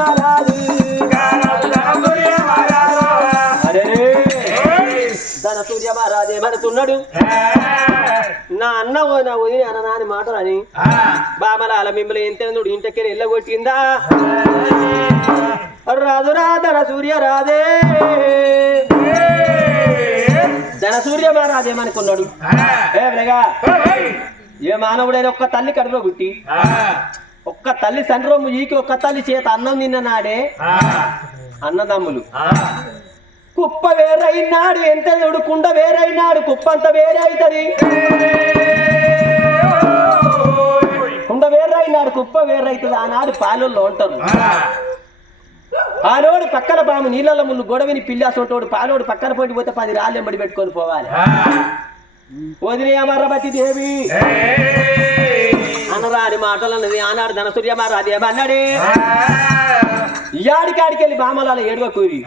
మహారాజు ధన సూర్య మహారాజు ఏమనుకున్నాడు నా అన్న నా వదిలి అన్న నాని మాటలని బామలాల మిమ్మల్ని ఎంతెందుడు ఇంటకెళ్ళి ఎల్లగొట్టిందా రాదురా ధన సూర్య రాదే ధన సూర్య మహారాజు ఏమనుకున్నాడు ఏ మానవుడైన ఒక్క తల్లి కడుపులో పుట్టి ఒక్క తల్లి సండ్రోము ఈకి ఒక్క తల్లి చేత అన్నం తిన్న నాడే అన్నదమ్ములు కుప్ప వేరైనాడు ఎంత కుండ వేరైనాడు కుప్ప అంత వేరే అవుతుంది కుండ వేరైనాడు కుప్ప వేరైతుంది ఆనాడు పాలల్లో ఉంటారు పాలోడు పక్కన పాము నీళ్ళ ముందు గొడవని పిల్లాసోటోడు పాలోడు పక్కన పోటీ పోతే 10 రాళ్ళు ఎంబడి పెట్టుకొని పోవాలి వదిలే అమరవతి దేవి అనరాని మాటలు అన్నది ఆనాడు ధనసూర్య మహారాజు ఏమన్నాడే యాడికాడికెళ్ళి బామలాల ఏడువ కూరి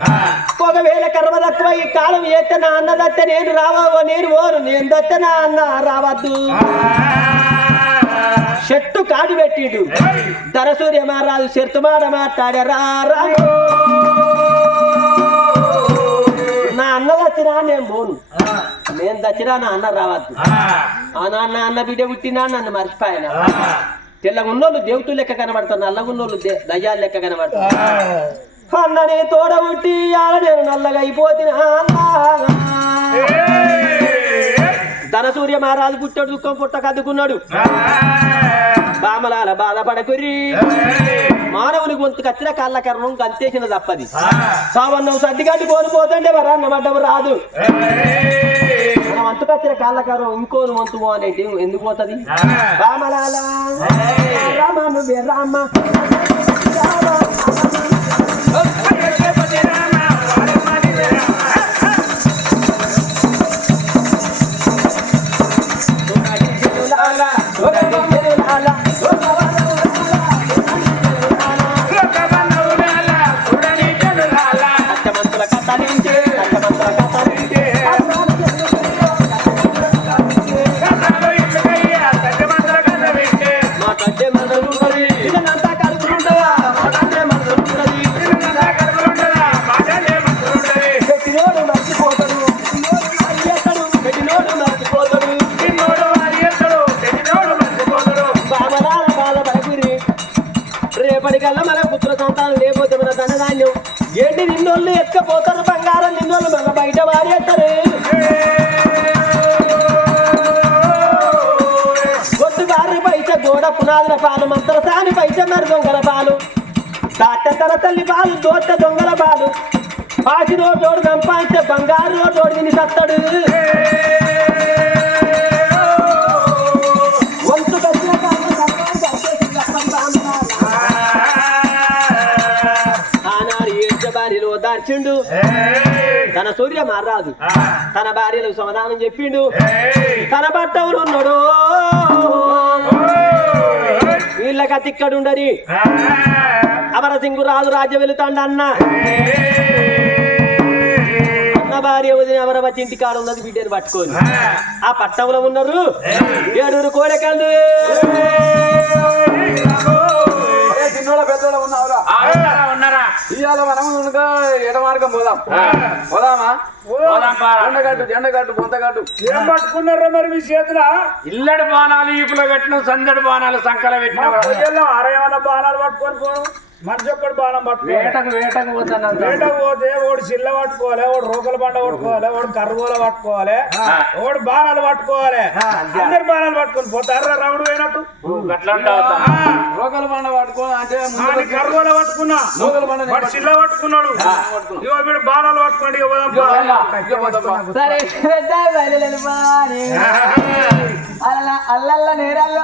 ఒకవేళ కర్మ తక్కువ ఈ కాలం ఏతే నా అన్న దత్తే నేను రావో నేను ఓరు నేను దత్తే నా అన్న రావద్దు చెట్టు కాడు పెట్టిడు ధనసూర్య మహారాజు చెరుతుమాట మాట్లాడారా నా అన్న దచ్చినా నేను పోను నేను దచ్చినా నా అన్న రావద్దు నా అన్న బిడ్డ పుట్టినా నన్ను మర్చిపోయాను తెల్లగున్నోళ్ళు దేవతలు లెక్క కనబడతారు నల్లగున్నోళ్ళు దయ్యాలు లెక్క కనబడతారు అన్ననే తోడ పుట్టి నేను నల్లగా అయిపోతున్నా ధనసూర్య మహారాజు పుట్టాడు దుఃఖం పుట్ట కదుకున్నాడు బామలాల బాధపడకుర్రి మానవుని గొంతు కచ్చిన కాళ్ళ కర్మం కంతేసిన తప్పది సావన్నం సర్దిగడ్డి కోల్పోతుండే వరాన్న మడ్డము రాదు మనం అంతు కచ్చిన కాళ్ళ కర్మం ఇంకోను వంతుమో అనేటి ఎందుకు పోతుంది బామలాల రామ నువ్వే రామ రేపటికల్లా మన పుత్ర సంతానం లేకపోతే మన ధనధాన్యం ఏంటి నిన్నోళ్ళు ఎత్తుకపోతారు బంగారం నిన్నోళ్ళు మన బయట వారేస్తారు గొడ్డు బారి పైస గోడ పునాదుల పాలు మంత్రసాని పైస మరి దొంగల పాలు తాత తల్లి పాలు దోట దొంగల పాలు పాసి రోడ్డు సంపాదించే బంగారు రోడ్డు విని సత్తడు దార్చిండు తన సూర్య మారాదు తన భార్యలకు సమాధానం చెప్పిండు తన బట్టవులు ఉన్నాడు వీళ్ళకి అతిక్కడుండరి అమరసింగు రాజు రాజ్యం వెళుతాండ అన్న భార్య వదిన అమరవతి ఇంటి కాడ ఉన్నది బిడ్డని పట్టుకొని ఆ పట్టంలో ఉన్నారు 7 కోడెకళ్ళు పెద్దోళ్ళ ఉన్నారా ఇవాళ మనం ఎడ మార్గం పోదామా జెండగట్టు బొంతగట్టు ఏం పట్టుకున్నారా మరి మీ చేతుల ఇల్లడి బాణాలు ఈపులో పెట్టిన సందడి బాణాలు సంకల పెట్టిన అరేమన్నా బాణాలు పట్టుకొని పోను మనిషి ఒక్కటి బాణం పట్టుకోవాలి వేటకు పోతే ఓడి చిల్ల పట్టుకోవాలి ఓడి రోకల బండ పట్టుకోవాలి ఓడి కర్రగోల పట్టుకోవాలి ఓడి బాణాలు పట్టుకోవాలి అందరు బాణాలు పట్టుకొని పోతారు రౌడు పోయినట్టు రోకల బండ పట్టుకోవాలి అంటే కర్రగోల పట్టుకున్నా వాడు చిల్ల పట్టుకున్నాడు ఇగో వీడు బాణాలు పట్టుకోండి అల్లల్ల నేరాల్లో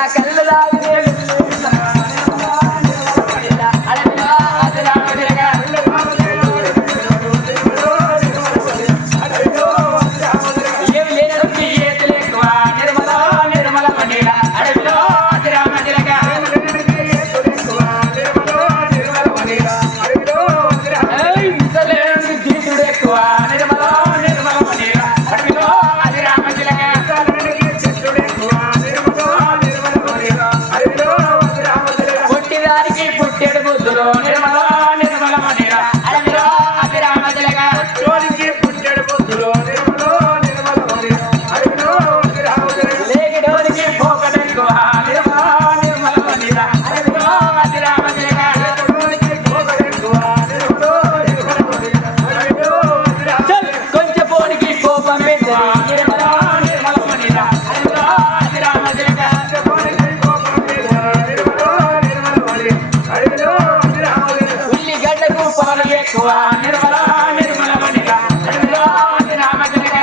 మనిలా కళ్ళు దాగునే అడవిలో అతిరామదిరగా ఏమి లేనొచ్చి ఏతులు ఎక్కువ నిర్మల నిర్మల మనిలా అడవిలో అతిరామదిరగా విసలేని జీతుడు ఎక్కువ నిర్మల నిర్మల మనిలా అడవిలో అతిరామదిరగా పుట్టిదానికి పుట్టెడు బుద్ధులు నిర్మల నిర్మల మనిలా అడవిలో అతిరామదిరగా లేకిడోనికి పోకడెక్కువ నిర్మల నిర్మల మనిలా అడవిలో అతిరామదిరగా కొంచెం పోనికి కోపం పెట్టి నిర్మల నిర్మల మనిలా అడవిలో అతిరామదిరగా ఉల్లిగడ్డకు పాలు ఎక్కువ నిర్మల నిర్మల మనిలా అడవిలో అతిరామదిరగా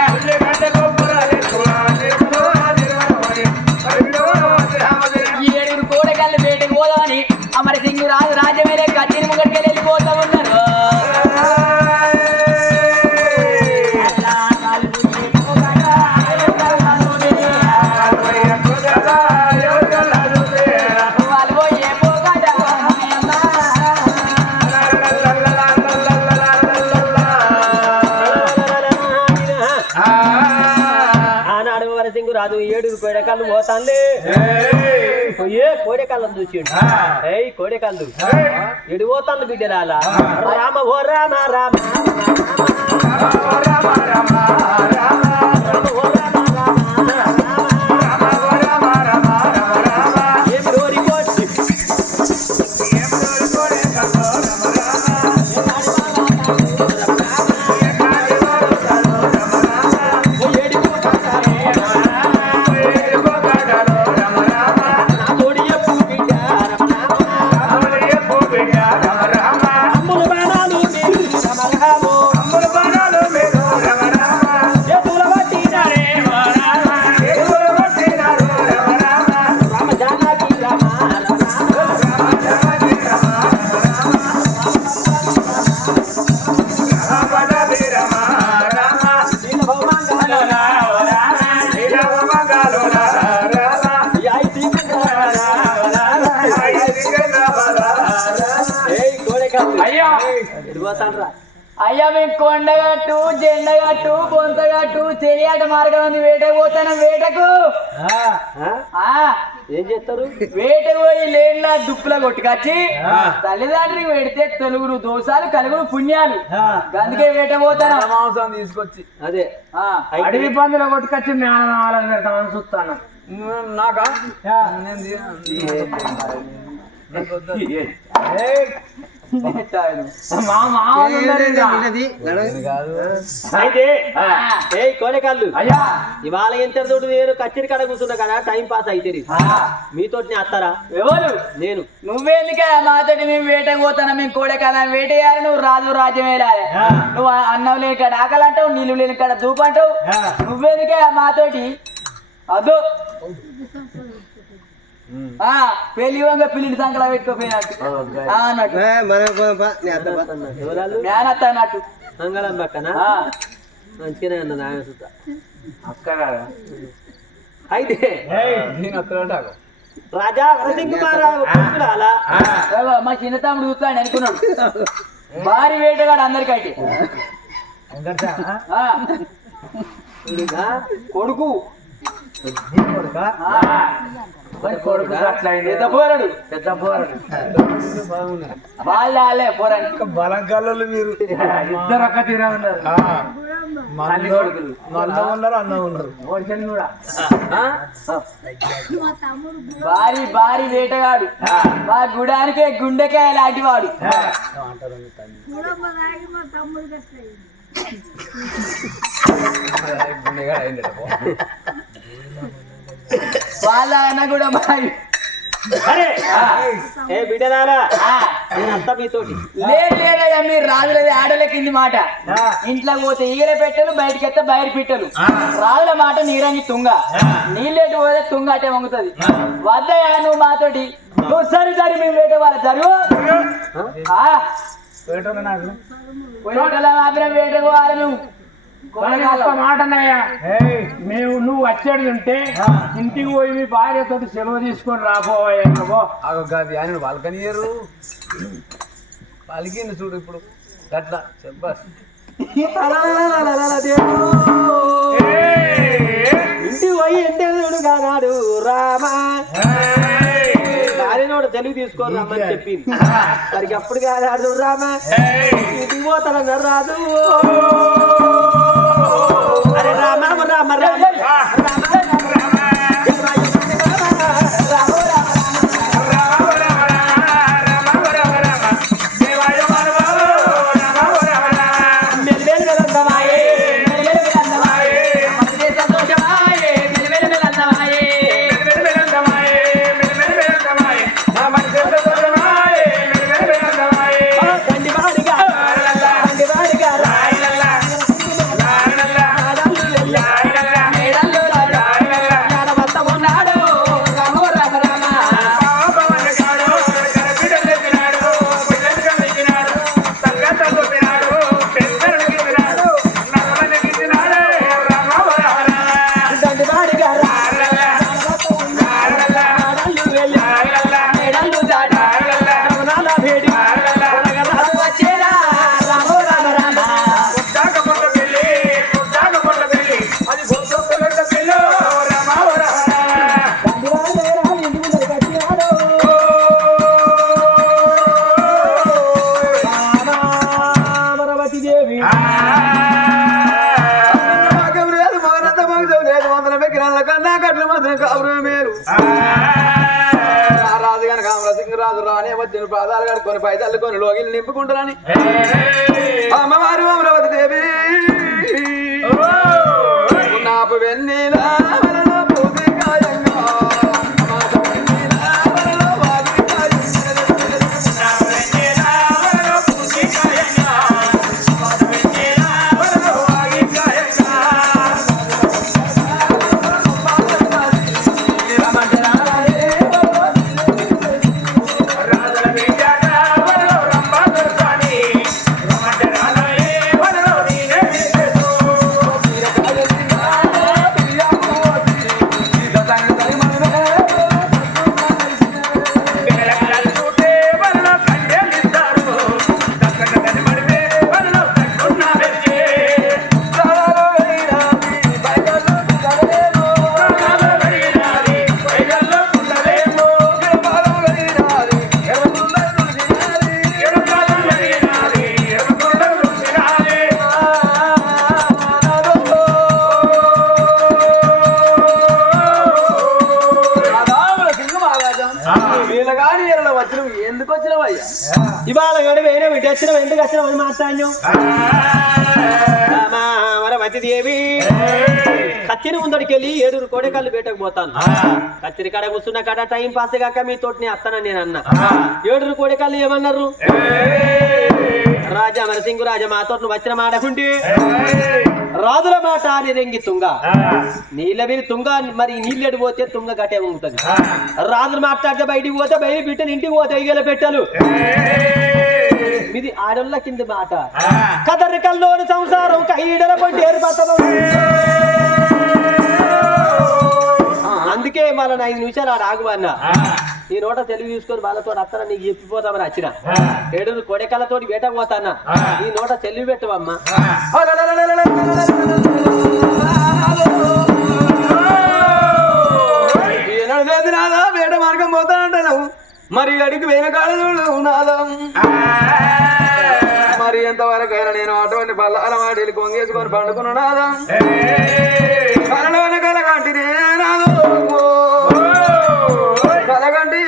ఈ ఏడుగురు కోడగాళ్ళు వేటకు పోదామని అమరి సింగ్ రాజు రాజ్యమేనే కత్తిని ముంగడికి వెళ్ళిపోతా ఉన్నారు వాళ్ళు పోయే పోగాడా ఆనాడు వరసింగు రాదు 7 కోడెకాళ్ళు పోతాంది ఏ కోడెకాళ్ళని చూసిండు ఏయ్ కోడెకాళ్ళు ఎడు పోతాంది బిడ్డరాల రామ ఓ రామ రామ ఏమి రోరి కోటి అయ్యా అయ్యా మేము కొండగట్టు జెండగట్టు బొంతగట్టు తెలియాట మార్గం ఉంది వేటకు పోతాను వేటకు ఏం చేస్తారు వేటకు పోయి లేన్లా దుప్పుల కొట్టుకొచ్చి తల్లిదండ్రికి పెడితే తొలుగురు దోషాలు కలుగురు పుణ్యాలు అందుకే వేట పోతాను మాంసం తీసుకొచ్చి అదే అడవి పందులు కొట్టుకొచ్చి మేళం ఆవాలని పెడతామని చూస్తాను నాకా మా మామూలు ఉన్నారు ఇంకా. అయితే ఏయ్ కోడెకాళ్ళు అయ్యా ఇవాళ ఎంత తోటి నేను కచ్చేరి కాడ కూర్చున్నా కదా టైం పాస్ అయితే మీతోటి అత్తారా ఎవరు నేను నువ్వెందుకే మాతోటి మేము వేటకు పోతాను మేము కోడెకాలం వేటేయాలి నువ్వు రాజు రాజ్యం వేయాలి నువ్వు అన్నం లేని కాడ ఆకలి అంటావు నీళ్ళు లేని కాడ దూపు అంటావు నువ్వెందుకే మాతోటి అదో పెళ్లి వంగ పిల్లిని సంకలా పెట్టుకోపోయినట్టు అన్నట్టు ఎవరాళ్ళు మేనత్త అన్నట్టు మంగళం పక్కన మంచిగానే అన్నది ఆయన సుత అక్క కదా అయితే నేను అత్తడా రాజా వరసింకుమారావు అలా మా చిన్న తమ్ముడు చూస్తాడు అనుకున్నాడు భారీ వేటగాడు అందరికైతే కొడుకు కొడుకు అట్లా అయింది. పెద్ద పోరాడు పెద్ద పోరాడు వాళ్ళే పోరాడు బలం కళ్ళు మీరు ఇద్దరు ఒక్క తీరా ఉన్నారు తల్లి కొడుకులు అన్నం ఉన్నారు అన్నం ఉన్నారు ఓడిచండి కూడా భారీ భారీ వేటగాడు మా గుడానికే గుండెకాయ లాంటి వాడు వాళ్ళ ఆయన కూడా భారీ అరే ఏ బిడ్డలారా నేను అంతా మీతోటి. లేదు లేదయ్యా మీరు రాజులది ఆడల కింది మాట. ఇంట్లో పోతే ఈగల పెట్టెలు బయటకి ఎత్తే బయట పెట్టెలు. రాజుల మాట నీరంగి తుంగ, నీళ్ళేటి పోతే తుంగ అటే వంగుతుంది. వద్దయ్యా నువ్వు మాతోటి. నువ్వు సరి మేము వేట వాళ్ళ జరుగు వేట పోవాలి నువ్వు. మాటనయ్యా నువ్వు వచ్చేది ఉంటే ఇంటికి పోయి మీ భార్యతో సెలవు తీసుకొని రాబోయో ఆయన వాళ్ళకనియరు వాళ్ళకింది చూడు ఇప్పుడు అట్లా చెప్పాస్ ఇంటికి పోయి ఎంటేడు కానాడు రామా భార్యనోడు తెలుగు తీసుకొని రమ్మని చెప్పింది. మరికి అప్పుడు కానాడు రామా ఇంటికి పోతానన్నారు రాదు. అరే రామ రామ రామ రాజు కనుక సింగరాజు రానే వచ్చిన పాదాలు కడుకొని పైసలు కొని లోగిలు నింపుకుంటారని అమ్మవారు అమరావతి దేవి నాపు వెన్నీలా ఎందుకు వచ్చినవయ్యా ఇవాళ గడి వేరే ఇటు వచ్చినావు ఎందుకు వచ్చినావు అని మాట్లాడినావు. మరమతి దేవి కత్తిని ముందడికి వెళ్ళి 7 కోడెకల్లు వేటకు పోతాను. కత్తిరి కాడ కూర్చున్న కాడ టైం పాస్ కాక మీతోటి నేను అత్తనని నేను అన్నా. 7 కోడెకల్లు ఏమన్నారు? రాజా మన సింగు రాజా మాతో నువ్వు వచ్చిన మాడకుంటే రాజుల మాట నిరంగి తుంగ నీళ్ళ మీద తుంగ మరి నీళ్ళెడు పోతే తుంగ గట్టే ఉంటుంది. రాజులు మాట్లాడితే బయటికి పోతే బయట బిడ్డలు ఇంటికి పోతే ఇగల పెట్టలు ఇది ఆడోళ్ళ కింద మాట. కదరికల్లోని సంసారం కైడల పడ్డేరు అందుకే వాళ్ళని 5 నిమిషాలు ఆడ ఆగువన్నా. ఈ నోట తెలుగు తీసుకొని వాళ్ళతో అత్తన నీకు చెప్పిపోతామని వచ్చిన 7 కొడెకలతోటి వేటకు పోతానా. ఈ నోట చెల్లి పెట్టవమ్మా. నాదా వేట మార్గం పోతానంటావు మరి అడిగి వేరే కాడలు నాదం మరి ఎంతవరకైనా నేను అటువంటి బల్లాల వాటిని కొంగేసుకొని పండుకున్న నాదం కలలోని కలగంటినే నాదు కలగంటి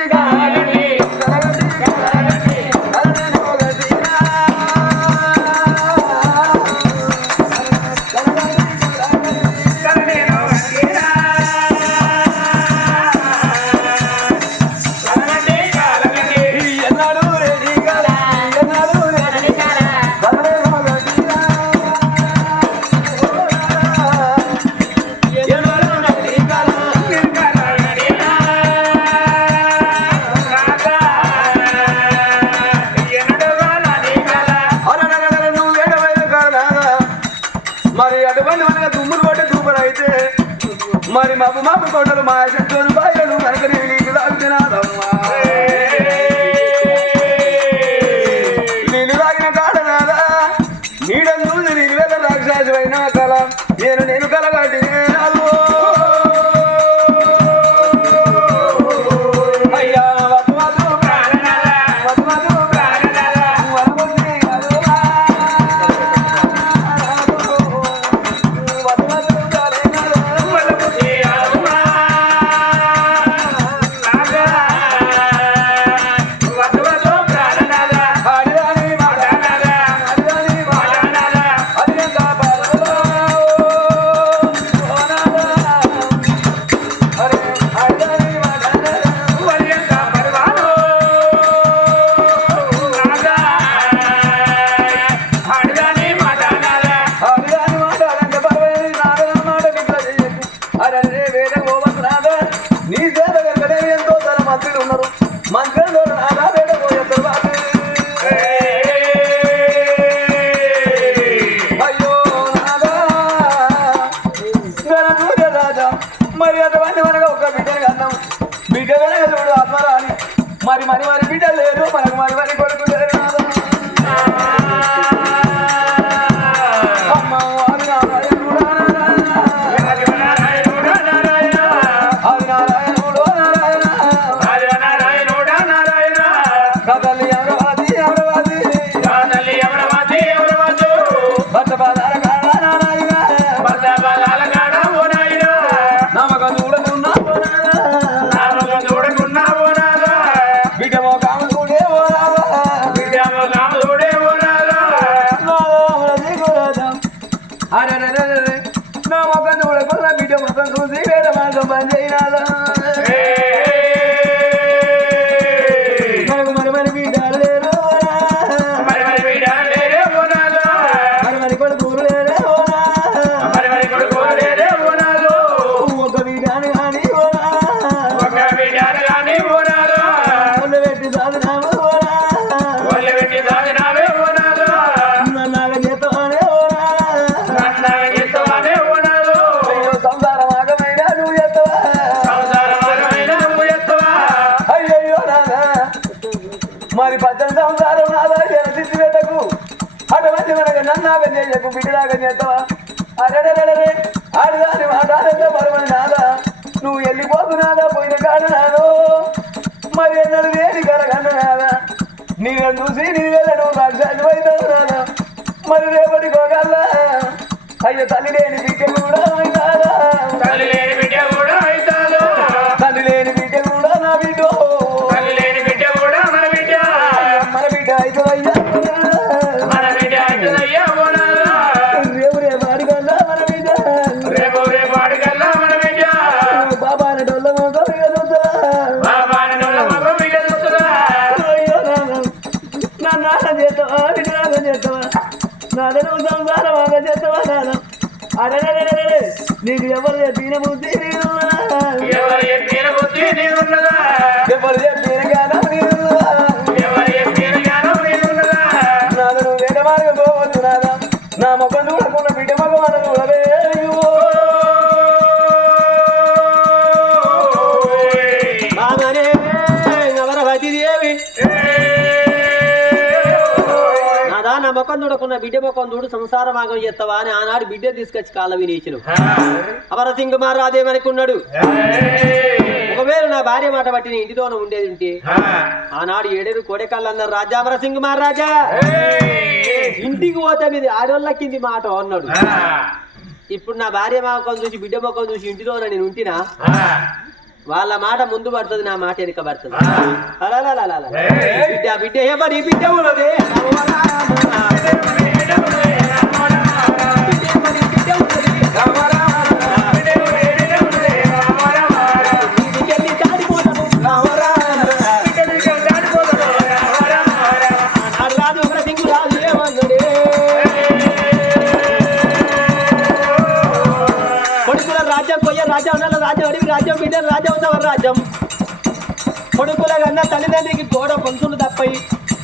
ఎన్నాడు రేడిగా మరి మాపు మాపు కొండలు మా శత్రువులు బాయలు కనుక నీళ్ళు తాగుతున్నాదమ్మా నీళ్ళు తాగిన కాడనాదా నీడందు నీళ్ళు వెళ్ళ రాక్షసమైన కళ నేను కలగట్టి అయ్యా మరి అటువంటి మనకు ఒక బిడ్డను కన్నాం బిడ్డ వెనక చూడు ఆత్మరాని మరి మరి మరి బిడ్డ లేరు మనకు మరి మరి కొడుకు లేరు నా మొక్క చూడకుండా బిడ్డ మొత్తం చూసి వేరే మార్గం పని చేయాలా మనకు మరి మరి బిడ్డలు లేరు మరి మరి కొడుకులు లేరే ఒక బిడ్డను కానీ పెట్టి సాధనాము మరి 18 సంవత్సరాలు నాదా సిద్ధి పెట్టకు అటువంటి మనకు నన్నాగం చేయకు బిడ్డలాగం చేస్తావా అరే ఆడదాని మాట్లాడంటే మరమని నాదా నువ్వు వెళ్ళిపోతున్నాదా పోయిన కాడ నాదో మరి ఎన్నడు వేడి కరగన్న నాదా నీళ్ళని చూసి నీ వెళ్ళ నువ్వు రాక్షసు అవుతావు నాదా మరి రేపటి కోగల్లా అయ్యో తల్లి లేని బిడ్డ కూడా అవుతారా తల్లి లేని బిడ్డ కూడా నా బిడ్డ నీకు ఎవరు చెప్పిన బుద్ధి ఎవరు చెప్పిన జ్ఞానం నాదను వేట మార్గం పోవచ్చు నాదా నా మొక్కను చూడకుండా బిడ్డ మగవాన చూడవే నా మొక్కం చూడకుండా బిడ్డ మొక్కం చూడు సంసార భాగం చేస్తావా అని ఆనాడు బిడ్డ తీసుకొచ్చి కాళ్ళ వినేసిన అమరసింగ్ మహారాజేమనుకున్నాడు ఒకవేళ నా భార్య మాట బట్టి నీ ఇంటిలోనే ఉండేది ఉంటే ఆనాడు 7 కోడెకాళ్ళు అన్నారు రాజా అమరసింగ్ మహారాజా ఇంటికి పోతే మీది ఆడోళ్ళకింది మాట అన్నాడు ఇప్పుడు నా భార్య మొక్కం చూసి బిడ్డ మొక్కం చూసి ఇంటిలోనే నేను ఉంటినా వాళ్ళ మాట ముందు పడుతుంది నా మాట వెనుక పడుతుంది బిడ్డ బిడ్డ ఏమని బిడ్డ ఉన్నదే రాజ్యం బిడ్డ రాజ్యం అవుతావరు రాజ్యం కొడుకుల కన్నా తల్లిదండ్రికి గోడ పంచులు తప్పయి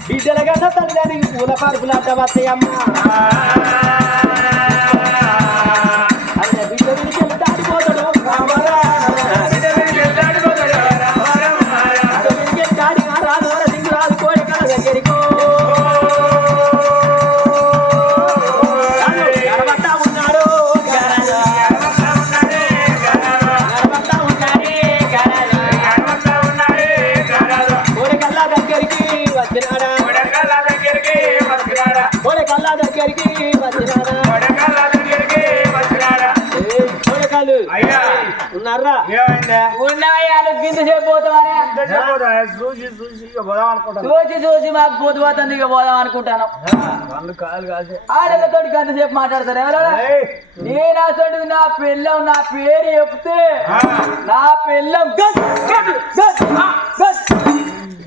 బిడ్డల కన్నా తల్లిదండ్రికి పూల పార్పులు అడ్డవస్తాయమ్మా బిడ్డ దాడిపోతాడు దగ్గరికి వచ్చినాడా కొడకల్ల దగ్గరికి వచ్చినాడా కొడకల్లా దగ్గరికి వచ్చినాడా కొడకల్ల దగ్గరికి వచ్చినాడా కొడకలు అయ్యా ఉన్నారా ఏమైందా ఉన్నాయా గింత సేపు పోతామనే చూసి చూసి ఇక పోదాం అనుకుంటాను చూసి చూసి మాకు పోతు పోతుంది ఇక పోదాం అనుకుంటాను వాళ్ళు కాదు కాదు ఆడలతో గంట సేపు మాట్లాడతారు ఎవరైనా నేను అసలు నా పిల్లం నా పేరు చెప్తే నా పిల్లం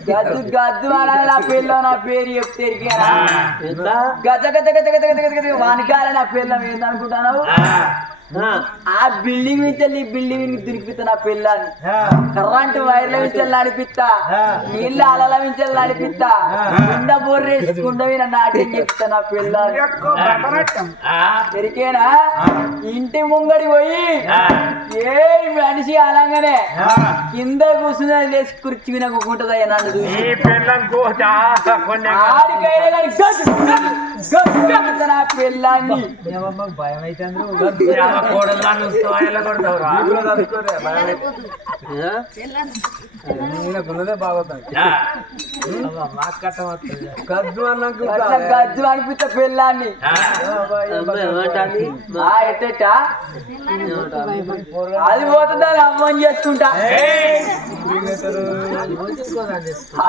గద్దు గద్దు అనాలి నా పిల్లం నా పేరు చెప్తే ఇరికేనా? గజ గజ గజ గజ గజ గజ గజ వానికాలే నా పిల్లం ఏందనుకుంటాను ఆ బిల్డింగ్ నుంచి వెళ్ళి బిల్డింగ్ దురిపిస్తా నా పిల్లాన్ని కరెంటు వైర్ల నుంచి నడిపిస్తా నీళ్ళ అలల నుంచి నడిపిస్తా కుండ బొర్రేసి కుండ మీద నాట్యం చెప్తా నా పిల్లాన్ని ఎరికేనా ఇంటి ముంగడి పోయి ఏ మనిషి అనగానే కింద కూర్చుని లేచి కుర్చీ వినకుంటుందయ్యా నన్ను చూసి ఆడికైనా కానీ గట్టు నా పిల్లాన్ని భయం అయితే గజ్జు అనిపిస్తా పిల్లాన్ని ఎట్ట అది పోతుందా అమ్మని చేసుకుంటా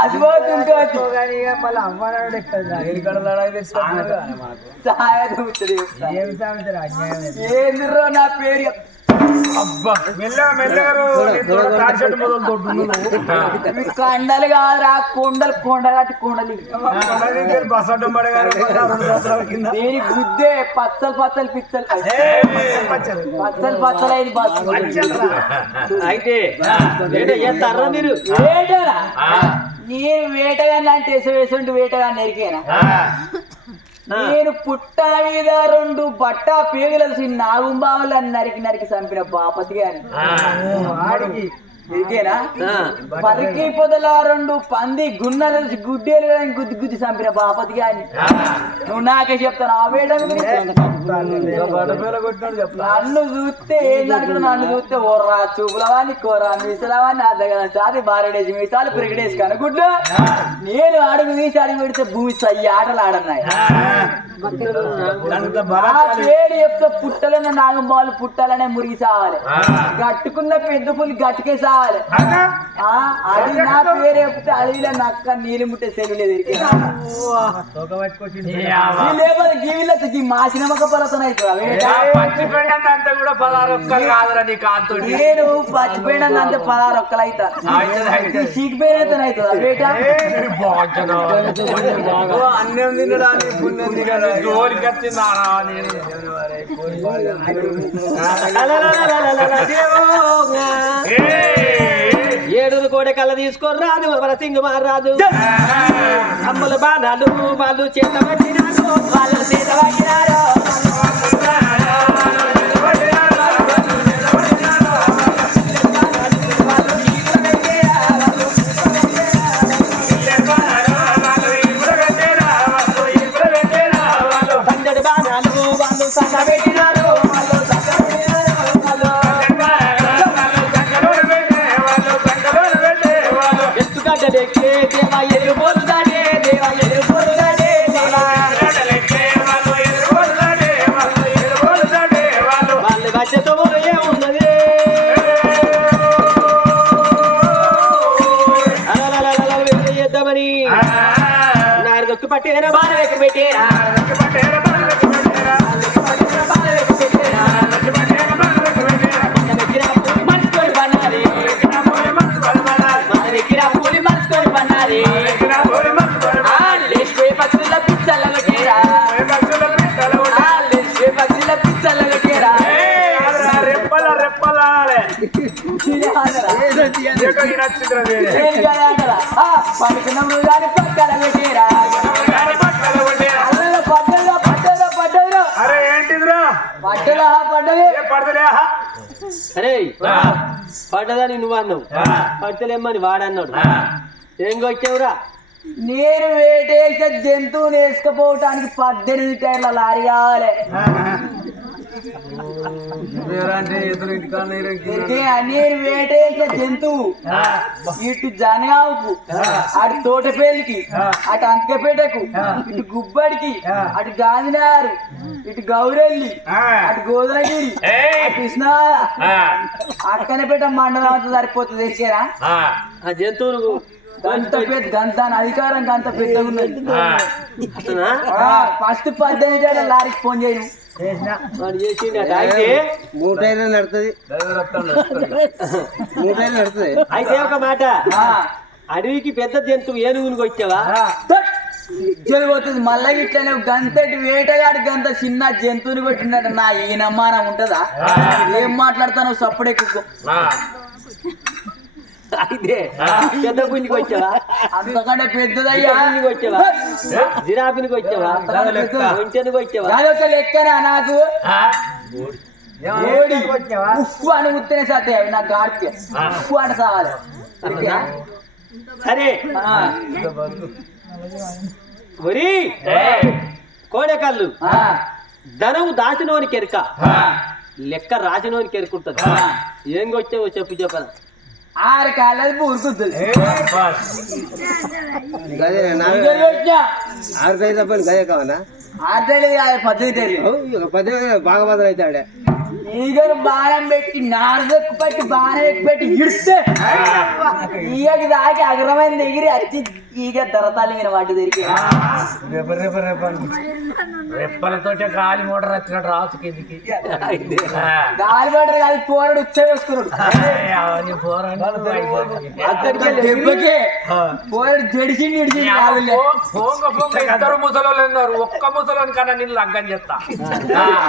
అది పోతుంది ఏందిరో నా పేరు మెల్లగా మెల్లగారు తాడిచెట్టు మొదలు తోడు కండలు కాదురా కొండలు కొండ కట్టి కొండలు బసడ్డం పడగారు దీనికి గుద్దే పచ్చలు పచ్చలు పిచ్చలు పచ్చలు పచ్చలు అయింది బస్సు అయితే ఎత్తారా మీరు వేటరా నేను వేటగాన్ని అంటే వేసుంటూ వేటగాన్ని ఎరికేనా నేను పుట్ట మీద 2 బట్ట పేగులసి నాగుంబావులని నరికి నరికి చంపిన బాపతి గాని ఇరికేనా పరికి పొదల 2 పంది గున్నలు గుడ్డేలు గుద్ది గుద్ది చంపిన బాపతి గాని నువ్వు నాకే చెప్తాను ఆ వేట నన్ను చూస్తే ఏందనుకున్నా నన్ను చూస్తే ఓర్రా చూపులవాన్ని కోరా మీసలవాన్ని అద్దగల చాది బారెడేసి మీసాలు పెరిగడేసి కనుగుడ్లు నేను అడుగు తీసి అడుగు పెడితే భూమి సయ్యి ఆటలు ఆడన్నాయి పేరు చెప్తే పుట్టలన్న నాగంబాలు పుట్టాలనే మురిగి సావాలి గట్టుకున్న పెద్ద పులి గట్టుకే సావాలి అది నా పేరు చెప్తే అడవిలో నక్క నీళ్ళు ముట్టే సెలవు లేదు లేకపోతే గీవిలతో మాసిన మొక్క పలతన అవుతుంది నేను పచ్చిపోయినంత 16 ఒక్కలు అవుతా చీకిపోయినంత అవుతుందా వేట అన్నం తినడానికి పుణ్యం తినడానికి ఏడుగురు కోడే కళ్ళ తీసుకొని రాదు మన సింగు మారాదు అమ్మల బాణాలు వాళ్ళు చేత పట్టినారు వాళ్ళు చేత పట్టినారు పట్టేరా బాగా పెట్టేరా మనసుకొని పన్నారి పూలి మనసుకొని పన్నారి లేచిపోయే పక్షుల పిచ్చల పెట్టేరా లేచిపోయే పక్షుల పిచ్చల పెట్టేరా రెప్పల రెప్పల పడుకున్న మృగాన్ని పక్కన పెట్టేరా పడ్డలు అరే ఏంటిదిరా పడ్డలా పడ్డలే పడతలే అరే పడ్డదని నువ్వు అన్నావు పడతలేమ్మని వాడన్నాడు ఏం కొచ్చావురా నేను వేటేసే జంతువుని వేసుకపోవటానికి 18 టైర్ల లారీ కావాలి నేను వేటేసే జంతువు ఇటు జనగావుకు అటు తోటపల్లికి అటు అంతకపేటకు ఇటు గుబ్బడికి అటు గాంధీనగర్ ఇటు గౌరెల్లి అటు గోదరగిరి అటు కృష్ణా అక్కనపేట మండలం అంతా సరిపోతుంది తెచ్చారా ఆ జంతువులు గంత పెద్ద గంత అధికారం గంత పెద్దగా ఉన్నది ఫస్ట్ 18 ఏళ్ళ లారీకి ఫోన్ చేయను వాడు చేసిండట. అయితే 3 ఏళ్ళు నడుతుంది 3 ఏళ్ళు నడుతుంది. అయితే ఒక మాట, అడవికి పెద్ద జంతువు ఏనుగునికి వచ్చావా? పోతుంది మళ్ళీ ఇట్లనే గంతటి వేటగాడి గంత చిన్న జంతువుని కొట్టినట్టు నా ఈనమ్మానం ఉంటదా? ఏం మాట్లాడతాను సప్పుడెక్కు అయితే పెద్ద పుంజికి వచ్చావా? అంతకంటే పెద్దదయ్యా పుంజికి వచ్చావా? జిరాఫీనికి వచ్చావా? ఒంటెనికి వచ్చావా? అదొక లెక్కనా నాకు ఉప్పు అని ఉత్తనే సత్తే నా గాడికి ఉప్పు అని సావాలి సరే ఒరి కోడెకల్లు ధనము దాచినోని కెరక లెక్క రాసినోని కెరుకుంటది. ఏం వచ్చావో చెప్పను. 6 కాళ్ళది పూరుకుంటుంది 6 తప్పని గదే కావనా? 18 బాగా బదులు అవుతాడే. ఈగను బాణం పెట్టి నారదకు పెట్టి బాణం ఎక్కువ పెట్టి ఇడిస్తే ఈగకి దాకి అగ్రమైన ఎగిరి వచ్చి ఈగ దొరతాలిగిన వాటి దగ్గరికి రెప్పలతో గాలి మోటార్ వచ్చినట్టు రావచ్చు కిందికి. గాలి పడరు కాదు పోరడు ఉచ్చ వేసుకున్నాడు దెబ్బకే పోరడు జడిసిండి ఇడిచింది ఇద్దరు ముసలోళ్ళు ఉన్నారు. ఒక్క ముసలోని కన్నా నేను లగ్గం చేస్తా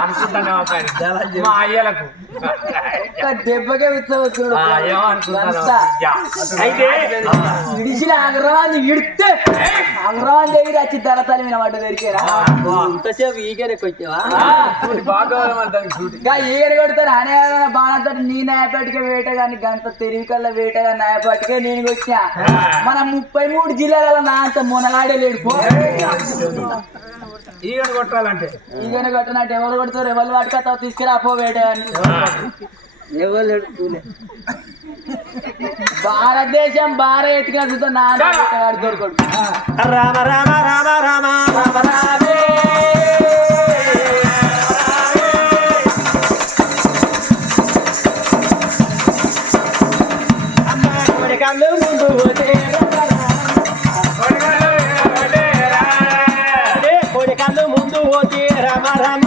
అనుకుంటాను మా అయ్యలకు. దెబ్బకే ఉచ్చ వేసుకున్నాడు. అయితే ఇడిచిన అగ్రవాన్ని ఇడితే అగ్రవాన్ దగ్గర వచ్చి దొరతాలి మీద వాటి దగ్గరికేరా ఇంతసేపు ఈగనకి వచ్చావా? ఈగని కొడతారు అనే బాణతో నీ నాయపాటికే వేట కానీ గంత తెలివి కల్లా వేట కానీ నాయపాటికే నేను వచ్చినా మన 33 జిల్లాల నా అంత మునగాడే లేడు పో. ఈగను కొట్టాలంటే ఈగని కొట్టినట్టు ఎవరు కొడతారు ఎవరు వాటికి తీసుకురా పో వేట కానీ భారతదేశం భార ఎత్తుగా చూస్తా నా వేటగాడు దొరకడు. రామ రామ రామ రామ రామ రామే కళ్ళు ముందు కోడి కళ్ళు ముందు పోతే రామ రామ